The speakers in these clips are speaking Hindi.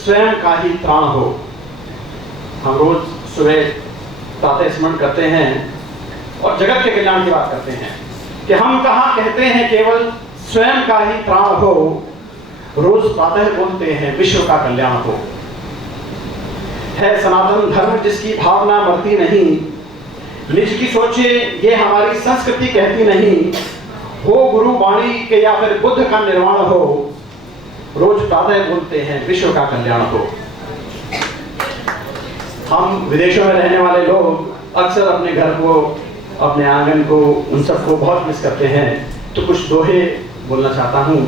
स्वयं का ही त्राण हो। हम रोज सुबह प्रातः स्मरण करते हैं और जगत के कल्याण की बात करते हैं कि हम कहाँ कहते हैं केवल स्वयं का ही त्राण हो, रोज प्रातः बोलते हैं विश्व का कल्याण हो। है सनातन धर्म जिसकी भावना मरती नहीं, निज की सोचे ये हमारी संस्कृति कहती नहीं, हो गुरु वाणी के या फिर बुद्ध का निर्वाण हो, रोज प्रातः बोलते हैं विश्व का कल्याण हो। हम विदेशों में रहने वाले लोग अक्सर अपने घर को, अपने आंगन को, उन सबको बहुत मिस करते हैं। तो कुछ दोहे बोलना चाहता हूँ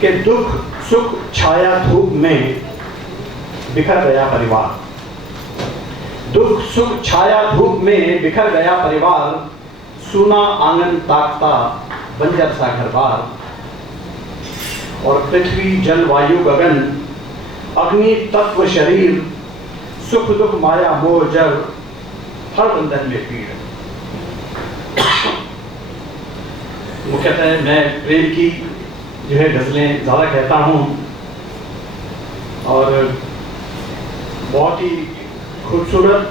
कि दुख सुख छाया धूप में बिखर गया परिवार, दुख सुख छाया धूप में बिखर गया परिवार, सूना आंगन ताकता बंजर सा घर बार। और पृथ्वी जल वायु गगन अग्नि तत्व शरीर, सुख दुख माया मोह जर हर बंधन में पीड़। मुख्यतः मैं प्रेम की जो है गजलें ज्यादा कहता हूँ और बहुत ही खूबसूरत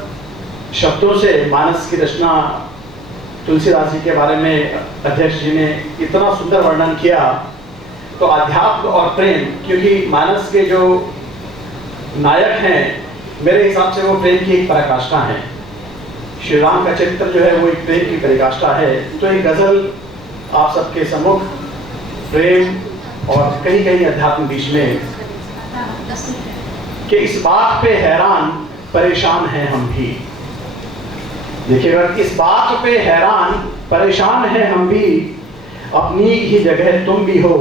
शब्दों से मानस की रचना तुलसीदास जी के बारे में अध्यक्ष जी ने इतना सुंदर वर्णन किया। तो अध्यात्म और प्रेम, क्योंकि मानस के जो नायक हैं मेरे हिसाब से वो प्रेम की एक पराकाष्ठा है। श्री राम का चरित्र जो है वो एक प्रेम की पराकाष्ठा है। तो एक गजल आप सबके सम्मुख प्रेम और कहीं कहीं अध्यात्म बीच में कि इस बात पे हैरान परेशान हैं हम भी। देखिएगा, इस बात पे हैरान परेशान हैं हम भी, अपनी ही जगह तुम भी हो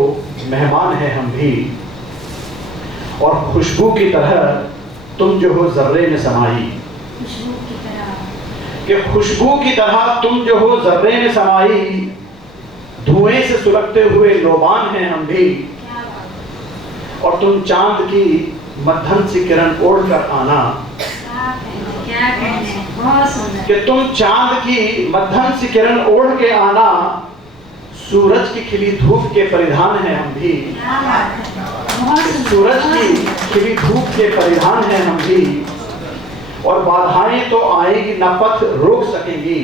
मेहमान हैं हम भी। और खुशबू की तरह तुम जो हो जर्रे में समाई, कि खुशबू की तरह तुम जो हो जर्रे में समाई, धुएं से सुलगते हुए लोबान हैं हम भी। और तुम चांद की मध्यम सी किरण ओढ़ कर आना, कि तुम चांद की मध्यम सी किरण ओढ़ के आना, सूरज की खिली धूप के परिधान हैं हम भी। सूरज की खिली धूप के परिधान हैं हम भी। और बाधाएं तो आएगी न पथ रोक सकेंगी,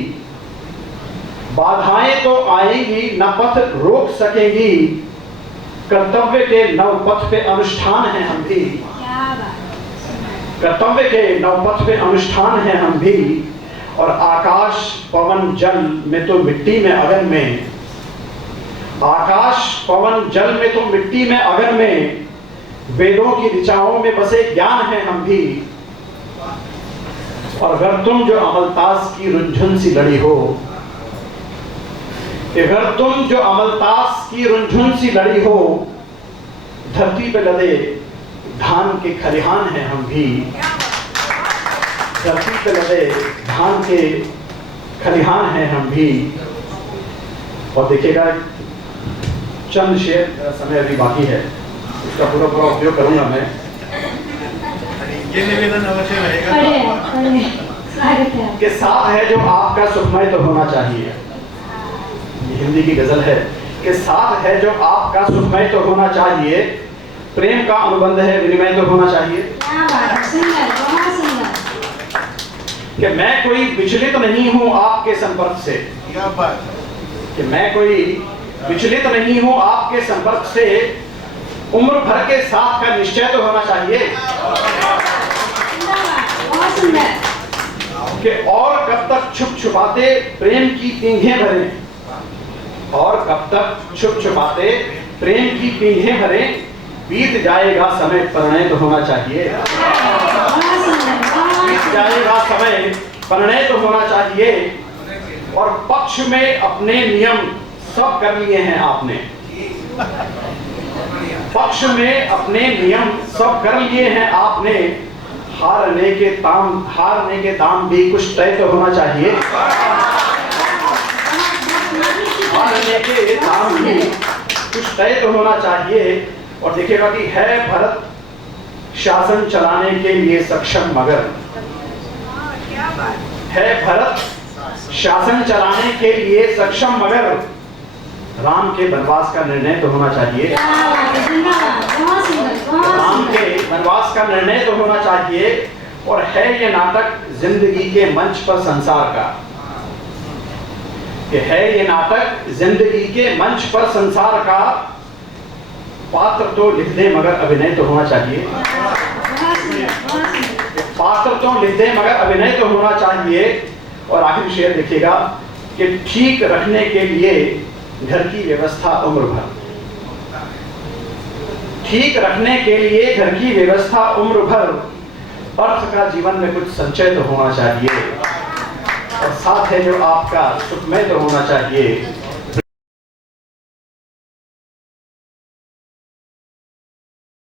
बाधाएं तो आएंगी न पथ रोक सकेंगी, कर्तव्य के नव पथ पे अनुष्ठान हैं हम भी। कर्तव्य के नव पथ पे अनुष्ठान हैं हम भी। और आकाश पवन जल में तो मिट्टी में अगन में, आकाश पवन जल में तो मिट्टी में अगन में, वेदों की ऋचाओं में बसे ज्ञान हैं हम भी। और अगर तुम जो अमलतास की रुंझुन सी लड़ी हो, अगर तुम जो अमलतास की रुंझुन सी लड़ी हो, धरती पे लदे धान के खलिहान हैं हम भी। धरती पे लदे धान के खलिहान हैं हम भी। और देखिएगा, चंद शेर समय अभी बाकी है, उसका पूरा पूरा उपयोग करूंगा मैं। ये निवेदन अवश्य रहेगा कि साथ है जो आपका सुखमय तो होना चाहिए। ये हिंदी की गजल है कि साथ है जो आपका सुखमय तो होना चाहिए, प्रेम का अनुबंध है विनिमय तो होना चाहिए। कि मैं कोई विचलित नहीं हूं आपके संपर्क से, कि मैं कोई विचलित नहीं हूं आपके संपर्क से, उम्र भर के साथ का निश्चय तो होना चाहिए। कि और कब तक छुप छुपाते प्रेम की पींघें भरें, और कब तक छुप छुपाते प्रेम की पींघें भरें, बीत जाएगा समय परिणय तो होना चाहिए। बीत जाएगा समय परिणय तो होना चाहिए। और पक्ष में अपने नियम सब कर लिए हैं आपने, पक्ष में अपने नियम सब कर लिए हैं आपने, हारने के दाम भी कुछ तय तो होना चाहिए। हारने के दाम भी कुछ तय तो होना चाहिए। और देखिएगा कि है भरत शासन चलाने के लिए सक्षम मगर, है भरत शासन चलाने के लिए सक्षम मगर, राम के वनवास का निर्णय तो होना चाहिए। राम के वनवास का निर्णय तो होना चाहिए। और है ये नाटक जिंदगी के मंच पर संसार का, कि है ये नाटक जिंदगी के मंच पर संसार का। पात्र तो लिख दे मगर अभिनय तो होना चाहिए। पात्र तो लिख दे मगर अभिनय तो होना चाहिए। और आखिरी शेर लिखिएगा कि ठीक रखने के लिए घर की व्यवस्था उम्र भर। ठीक रखने के लिए घर की व्यवस्था उम्र भर। अर्थ का जीवन में कुछ संचय तो होना चाहिए। और साथ है जो आपका सुखमय तो होना चाहिए।